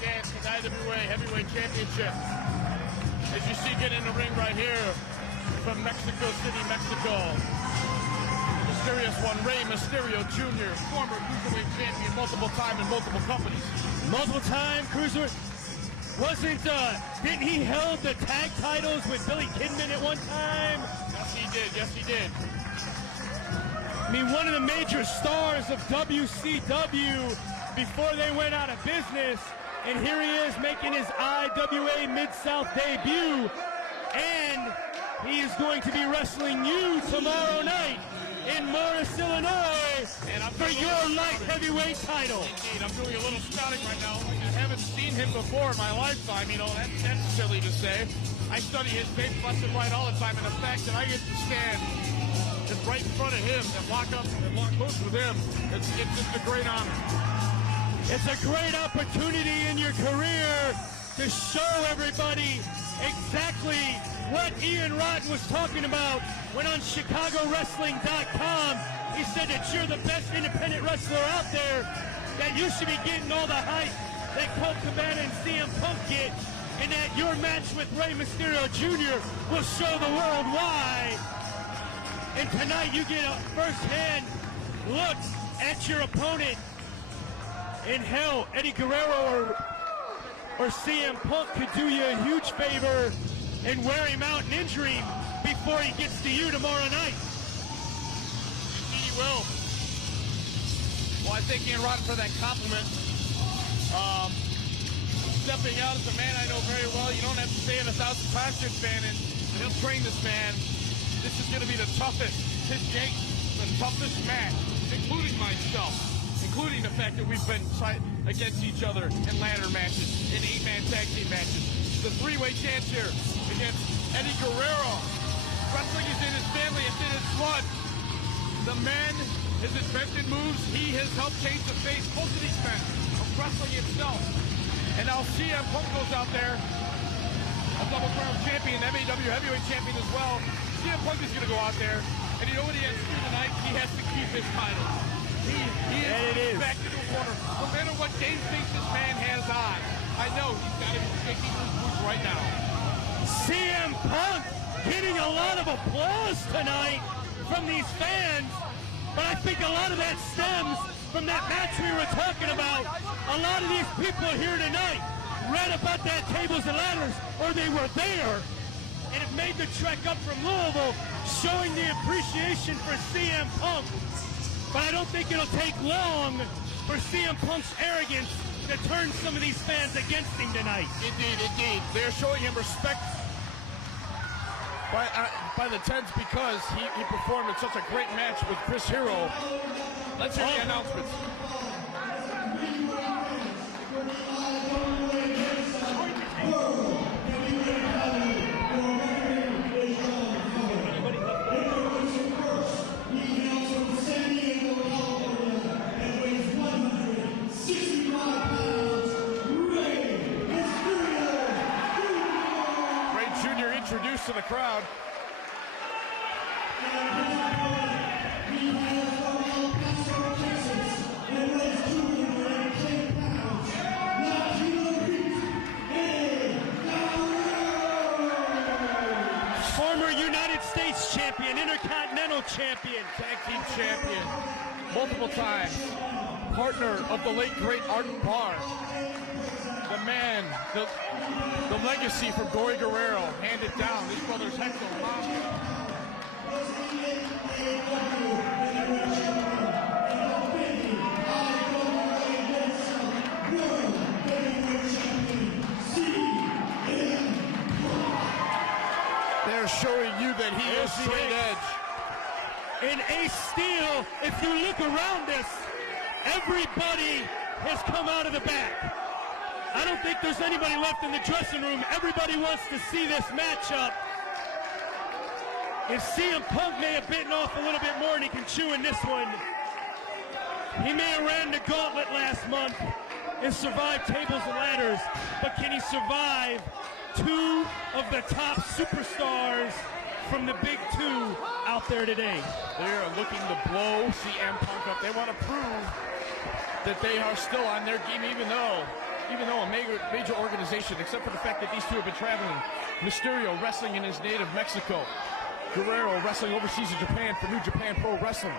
dance in the IWA Heavyweight Championship. As you see, get in the ring right here from Mexico City, Mexico. Mysterious one, Rey Mysterio Jr., former cruiserweight champion, multiple time in multiple companies. Multiple time cruiserweight. Didn't he held the tag titles with Billy Kidman at one time? Yes, he did. Yes, he did. I mean, one of the major stars of WCW before they went out of business. And here he is making his IWA Mid South debut. And he is going to be wrestling you tomorrow night in Morris, Illinois, and for your light heavyweight title. Indeed, I'm doing a little scouting right now. I haven't seen him before in my lifetime, you know, that's silly to say. I study his tape left and right all the time, and the fact that I get to stand just right in front of him and lock up and lock boots with him, it's just a great honor. It's a great opportunity in your career to show everybody exactly what Ian Rotten was talking about when on ChicagoWrestling.com he said that you're the best independent wrestler out there, that you should be getting all the hype that Colt Cabana and CM Punk get, and that your match with Rey Mysterio Jr. will show the world why. And tonight you get a first-hand look at your opponent. In hell, Eddie Guerrero or CM Punk could do you a huge favor and wear him out and injure him before he gets to you tomorrow night. He will. Well, I thank Ian Rotten for that compliment. Stepping out as a man I know very well. You don't have to say it 1,000 times, Jim Bannon. He'll train this man. This is going to be the toughest, the toughest match, including myself. Including the fact that we've been against each other in ladder matches, in 8-man tag team matches. The three-way chance here against Eddie Guerrero. Wrestling is in his family, it's in his blood. The man has invented moves. He has helped change the face, most of these men, of wrestling itself. And now CM Punk goes out there, a double crown champion, MAW heavyweight champion as well. CM Punk is going to go out there, and you know what he has to do tonight? He has to keep his title. He is back into a corner. No matter what game thinks this man has on, I know he's got to be shaking his boots right now. CM Punk getting a lot of applause tonight from these fans, but I think a lot of that stems from that match we were talking about. A lot of these people here tonight read about that tables and ladders, or they were there, and have made the trek up from Louisville, showing the appreciation for CM Punk. But I don't think it'll take long for CM Punk's arrogance to turn some of these fans against him tonight. Indeed, indeed. They're showing him respect by the tens because he performed in such a great match with Chris Hero. Let's hear the announcements. Introduced to the crowd. Former United States champion, Intercontinental champion, tag team champion, multiple times, partner of the late great Art Barr. The man, the legacy from Gory Guerrero, handed down. These brothers Hector They're showing you that he is straight edge. In Ace Steel, if you look around us, everybody has come out of the back. I don't think there's anybody left in the dressing room. Everybody wants to see this matchup. If CM Punk may have bitten off a little bit more than he can chew in this one, he may have ran the gauntlet last month and survived tables and ladders, but can he survive two of the top superstars from the big two out there today? They're looking to blow CM Punk up. They want to prove that they are still on their game, even though major organization, except for the fact that these two have been traveling. Mysterio wrestling in his native Mexico. Guerrero wrestling overseas in Japan for New Japan Pro Wrestling.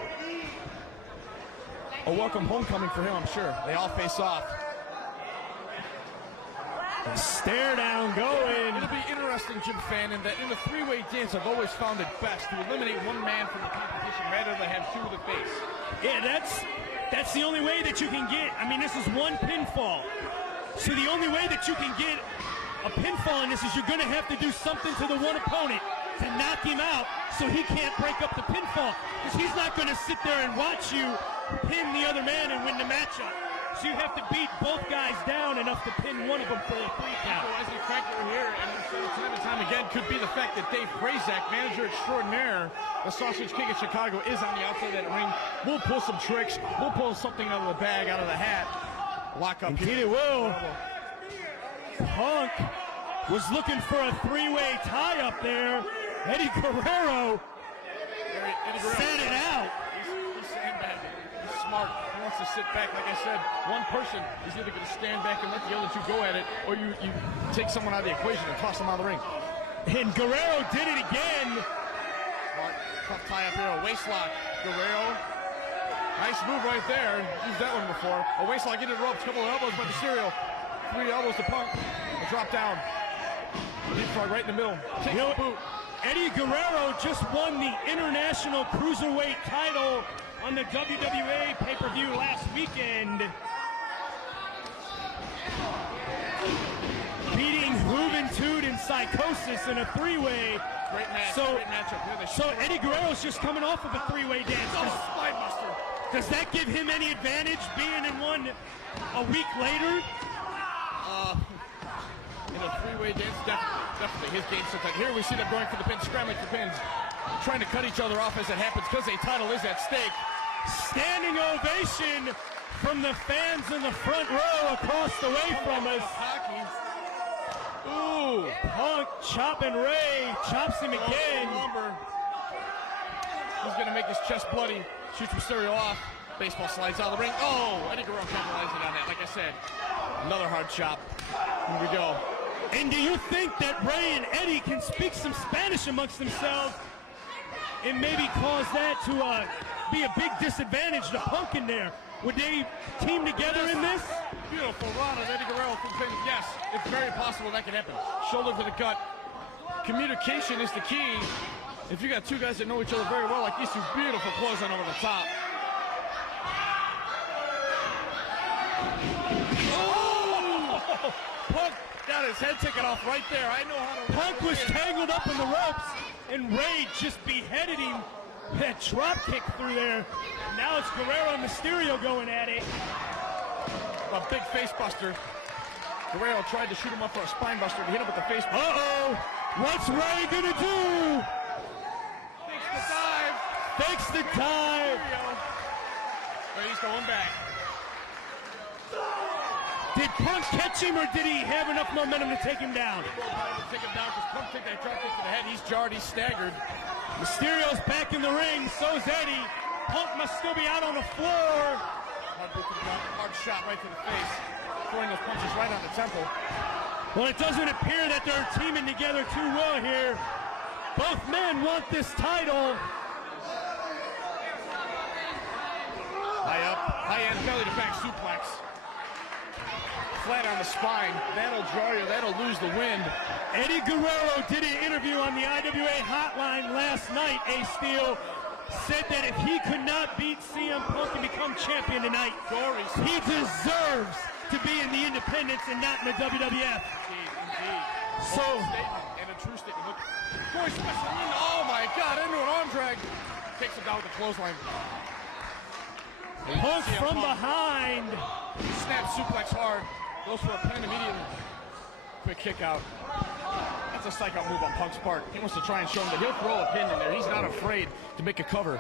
A welcome homecoming for him, I'm sure. They all face off. Stare down going. It'll be interesting, Jim Fan, in that in the three-way dance, I've always found it best to eliminate one man from the competition rather than have two of the face. Yeah, that's the only way that you can get. I mean, this is one pinfall. So the only way that you can get a pinfall in this is you're going to have to do something to the one opponent to knock him out so he can't break up the pinfall. Because he's not going to sit there and watch you pin the other man and win the matchup. So you have to beat both guys down enough to pin one of them for a 3 count. As a factor here, and time and time again, could be the fact that Dave Prazak, manager extraordinaire, the Sausage King of Chicago, is on the outside of that ring. We'll pull some tricks. We'll pull something out of the bag, out of the hat. Lock up. Indeed it will. Punk was looking for a 3-way tie up there. Eddie Guerrero set it out. He's sandbagging. He's smart. He wants to sit back. Like I said, one person is either going to stand back and let the other two go at it, or you take someone out of the equation and toss them out of the ring. And Guerrero did it again. Smart. Tough tie up here. A waist lock. Guerrero. Nice move right there. Used that one before. A waist lock into the ropes. Couple of elbows by Mysterio. 3 elbows to Punk. A drop down. Leapfrog right in the middle. Kick the boot. Eddie Guerrero just won the International Cruiserweight title on the WWA pay-per-view last weekend. Beating Juventud and Psychosis in a 3-way. Great match. So, great matchup. So Eddie Guerrero's just coming off of a 3-way dance. Spinebuster. Does that give him any advantage being in one a week later? In a 3-way dance, definitely. His game set that. Here we see them going for the pins, scrambling for pins, trying to cut each other off as it happens because a title is at stake. Standing ovation from the fans in the front row across the way from us. Ooh. Punk chopping Ray, chops him again. He's going to make his chest bloody. Shoots Mysterio off. Baseball slides out of the ring. Oh, Eddie Guerrero capitalizing on that. Like I said, another hard chop. Here we go. And do you think that Ray and Eddie can speak some Spanish amongst themselves and maybe cause that to be a big disadvantage to Punk in there? Would they team together in this? Beautiful run on Eddie Guerrero from pin. Yes, it's very possible that can happen. Shoulder to the gut. Communication is the key. If you got two guys that know each other very well, like these two, beautiful clothesline over the top. Oh! Punk got his head taken off right there. I know how to. Punk was tangled up in the ropes, and Ray just beheaded him. That drop kick through there. Now it's Guerrero and Mysterio going at it. A big face buster. Guerrero tried to shoot him up for a spine buster to hit him with the face buster. Uh-oh. What's Ray gonna do? Takes the dive. Takes the dive. But he's going back. Did Punk catch him, or did he have enough momentum to take him down? Take him down because Punk took that drop kick to the head. He's jarred. He's staggered. Mysterio's back in the ring. So's Eddie. Punk must still be out on the floor. Hard shot right to the face. Throwing those punches right on the temple. Well, it doesn't appear that they're teaming together too well here. Both men want this title. High up, high end belly to back suplex. Flat on the spine. That'll jar you. That'll lose the wind. Eddie Guerrero did an interview on the IWA hotline last night, A-Steel. Said that if he could not beat CM Punk and become champion tonight, he deserves to be in the independents and not in the WWF. Indeed. So, And a true statement. Look, boy, special in. Oh my God, into an arm drag. Takes him down with the clothesline. Punk from behind. Snap suplex hard. Goes for a pin immediately. Quick kick out. That's a psych out move on Punk's part. He wants to try and show him that he'll throw a pin in there. He's not afraid to make a cover.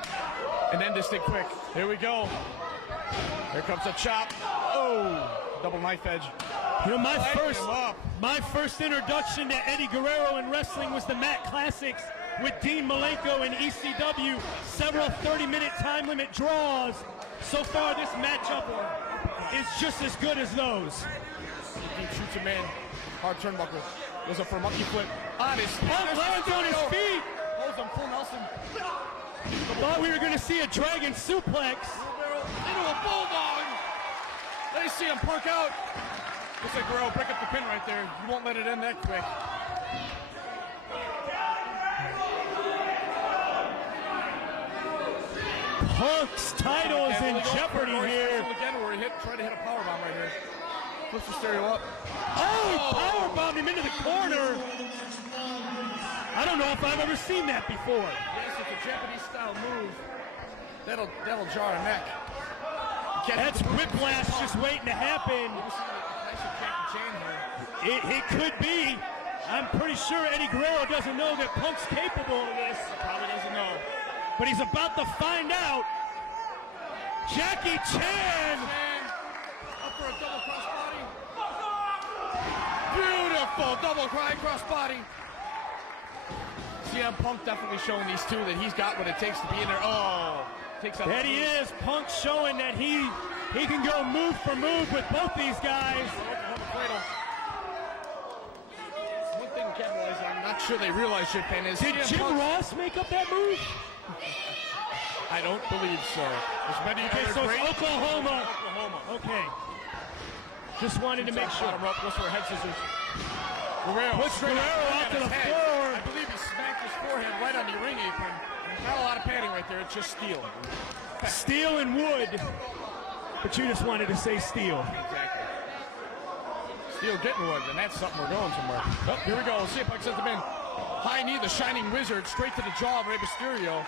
And end this thing quick. Here we go. Here comes a chop. Oh, double knife edge. You know, my first introduction to Eddie Guerrero in wrestling was the Matt Classics with Dean Malenko and ECW. Several 30-minute time limit draws. So far, this matchup is just as good as those. Deep shoots him in. Hard turnbuckle. Goes up for a monkey flip. On his Punk lands on his feet. Holds him full Nelson. Thought we were going to see a dragon suplex. Into a bulldog. Let me see him Punk out. Looks like Guerrero break up the pin right there. You won't let it end that quick. Punk's title is in jeopardy here. Again, where he tried to hit a powerbomb right here. Flips Mysterio up. Oh, he powerbombed him into the corner. I don't know if I've ever seen that before. Yes, it's a Japanese-style move. That'll jar a neck. That's whiplash just waiting to happen. It could be. I'm pretty sure Eddie Guerrero doesn't know that Punk's capable of this. Probably doesn't know. But he's about to find out. Jackie Chan. Up for a double crossbody. Beautiful double crossbody. CM Punk definitely showing these two that he's got what it takes to be in there. Oh, takes out. That he is. Punk showing that he can go move for move with both these guys. One thing to capitalize on, I'm not sure they realize, Japan, is did Jim Ross make up that move? I don't believe so. Okay, so it's Oklahoma. Okay. Just wanted to make sure. Rope goes for a head scissors. Guerrero puts Guerrero out to the floor. I believe he smacked his forehead right on the ring apron. Not a lot of padding right there. It's just steel. Steel and wood. But you just wanted to say steel. Exactly. Steel getting wood, and that's something we're going somewhere. Oh, here we go. See if Punk sends him in. High knee, the Shining Wizard, straight to the jaw of Rey Mysterio.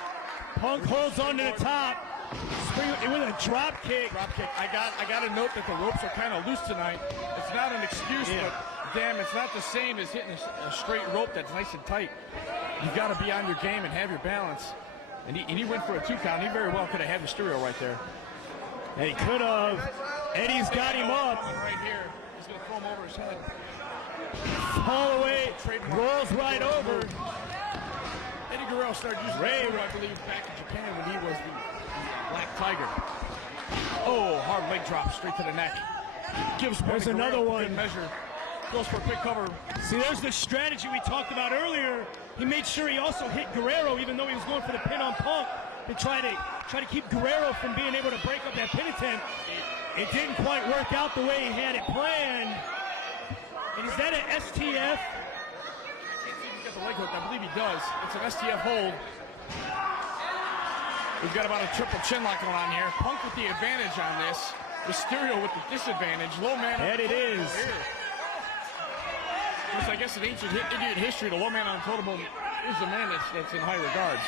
Punk holds on to the top. With a drop kick. I got to note that the ropes are kind of loose tonight. It's not an excuse, but damn, it's not the same as hitting a straight rope that's nice and tight. You've got to be on your game and have your balance. And he went for a 2 count. He very well could have had Mysterio right there. And he could have. Eddie's got him up. Right here. He's going to throw him over his head. Fall away. Rolls right over. Eddie Guerrero started using Rey, I believe, back in Japan when he was the Black Tiger. Oh, hard leg drop straight to the neck. There's another one. Measure. Goes for a quick cover. See, there's the strategy we talked about earlier. He made sure he also hit Guerrero, even though he was going for the pin on Punk, to try to keep Guerrero from being able to break up that pin attempt. It didn't quite work out the way he had it planned. And is that an STF? The leg hook, I believe he does. It's an STF hold. We've got about a triple chin lock going on here. Punk with the advantage on this. Mysterio with the disadvantage. Low man. That it is. I guess in ancient Indian history, the low man on totem is the man that's in high regards.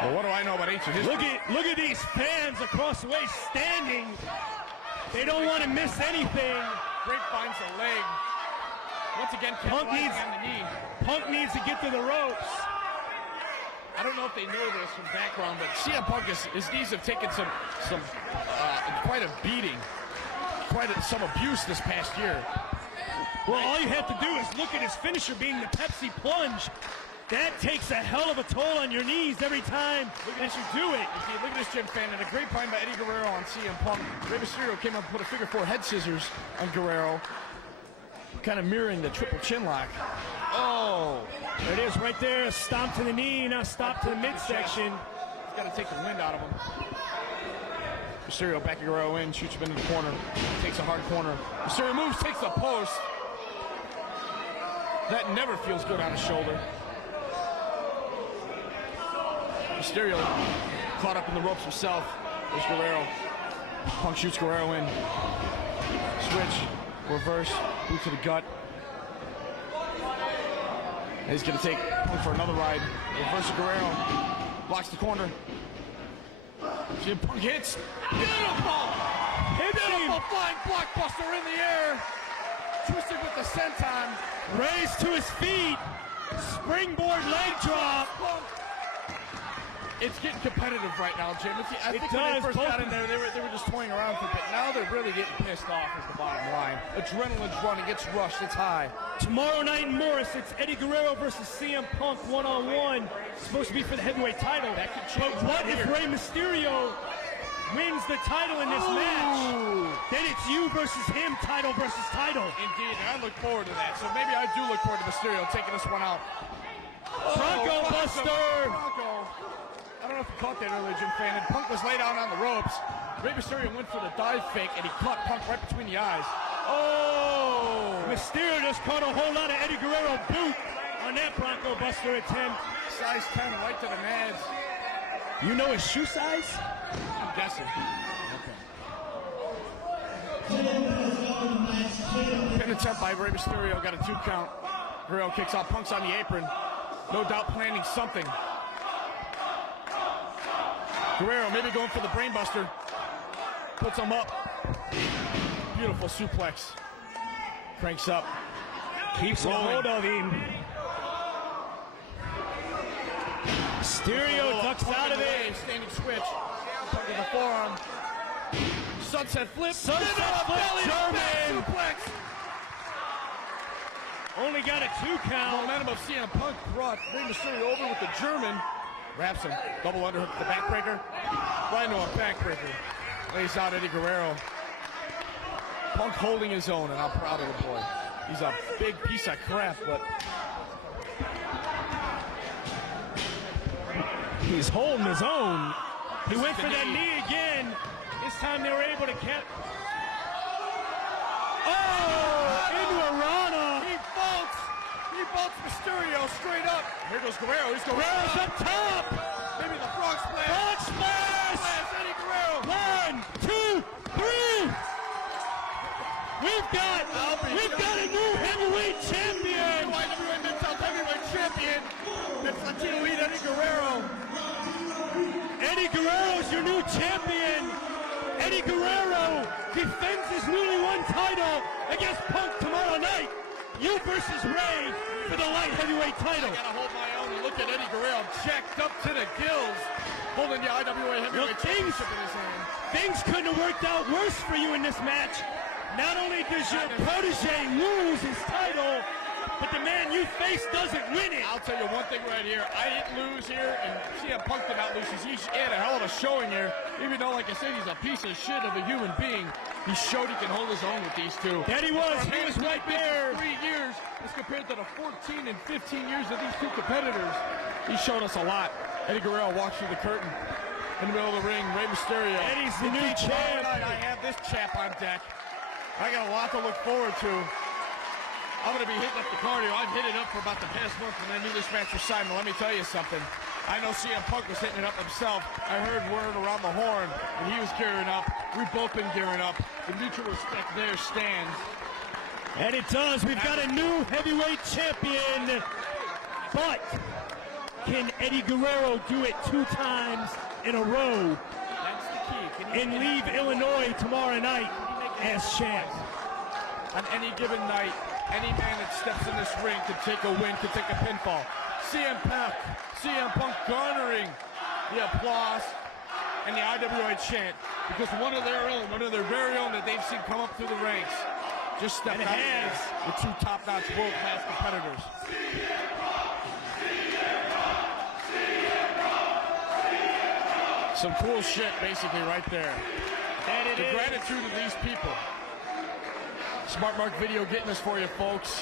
Well, what do I know about ancient history? Look at these fans across the way standing. They don't want to miss anything. Great finds the leg. Once again, Punk needs to get to the ropes. I don't know if they know this from background, but CM Punk, his knees have taken quite a beating, some abuse this past year. Well, all you have to do is look at his finisher being the Pepsi plunge. That takes a hell of a toll on your knees every time that you do it. Look at this, Jim fan, and a great find by Eddie Guerrero on CM Punk. Rey Mysterio came up and put a figure 4 head scissors on Guerrero, kind of mirroring the triple chin lock. Oh, there it is right there. A stomp to the knee, now stop to the midsection. He's got to take the wind out of him. Mysterio backing Guerrero in, shoots him into the corner, takes a hard corner. Mysterio moves, takes the post. That never feels good on his shoulder. Mysterio caught up in the ropes himself. There's Guerrero. Punk shoots Guerrero in. Switch, reverse, boot to the gut. And he's going to take Punk for another ride. Reverse Guerrero. Blocks the corner. Jim Punk hits. Beautiful! Beautiful flying blockbuster in the air. Twisted with the senton. Raised to his feet. Springboard leg drop. It's getting competitive right now, Jim. I think when they first got in there, they were just toying around for a bit. Now they're really getting pissed off is the bottom line. Adrenaline's running, it's rushed, it's high. Tomorrow night in Morris, it's Eddie Guerrero versus CM Punk one-on-one. Supposed to be for the heavyweight title. But what if Rey Mysterio wins the title in this match, then it's you versus him, title versus title. Indeed, and I look forward to that. So maybe I do look forward to Mysterio taking this one out. Bronco Buster! Bronco. I don't know if you caught that earlier, Jim Fan. And Punk was laid out on the ropes. Rey Mysterio went for the dive fake, and he caught Punk right between the eyes. Oh! Mysterio just caught a whole lot of Eddie Guerrero boot on that Bronco Buster attempt. Size 10 right to the nads. You know his shoe size? I'm guessing. Okay. Pin attempt by Rey Mysterio, got a 2 count. Guerrero kicks out, Punk's on the apron. No doubt planning something. Guerrero maybe going for the brainbuster. Puts him up. Beautiful suplex. Cranks up. Keeps a hold of him. Mysterio ducks out of it. Standing switch. Punk with the forearm. Sunset flip. Sunset flip. German. Suplex. Only got a 2 count. Momentum of CM Punk brought Rey Mysterio over with the German. Wraps him. Double underhook. The backbreaker. Right into a backbreaker. Lays out Eddie Guerrero. Punk holding his own, and I'm proud of the boy. He's a big piece of crap, but he's holding his own. He went for that knee again. This time they were able to catch. Oh! Into a Rana. He bolts Mysterio straight up. Here goes Guerrero. He's going Guerrero's up top. Maybe the frog splash. Frog splash. Eddie Guerrero. 1, 2, 3. We've got a new heavyweight champion. IWA Mid South heavyweight champion. It's Latino Elite Eddie Guerrero. Eddie Guerrero's your new champion. Eddie Guerrero defends his newly won title against Punk tomorrow night. You versus Rey for the light heavyweight title. I gotta hold my own and look at Eddie Guerrero jacked up to the gills, holding the IWA heavyweight championship in his hand. Things couldn't have worked out worse for you in this match. Not only does your protege lose his title, but the man you face doesn't win it. I'll tell you one thing right here. I didn't lose here, and CM Punk did not lose. He had a hell of a showing here. Even though, like I said, he's a piece of shit of a human being, he showed he can hold his own with these two. That he was. He was right there. 3 years as compared to the 14 and 15 years of these two competitors. He showed us a lot. Eddie Guerrero walks through the curtain in the middle of the ring. Rey Mysterio. Eddie's the new champ. I have this chap on deck. I got a lot to look forward to. I'm going to be hitting up the cardio. I've hit it up for about the past month when I knew this match was signed. But let me tell you something. I know CM Punk was hitting it up himself. I heard word around the horn when he was gearing up. We've both been gearing up. The mutual respect there stands. And it does. We've got a new heavyweight champion. But can Eddie Guerrero do it 2 times in a row That's the key. and leave Illinois tomorrow night as champ? On any given night, any man that steps in this ring could take a win, could take a pinfall. CM Punk garnering the applause and the IWA chant because one of their own, one of their very own that they've seen come up through the ranks, just stepped out as the 2 top-notch world-class competitors. Some cool shit, basically, right there. And The gratitude of these people. Smart Mark Video getting this for you, folks.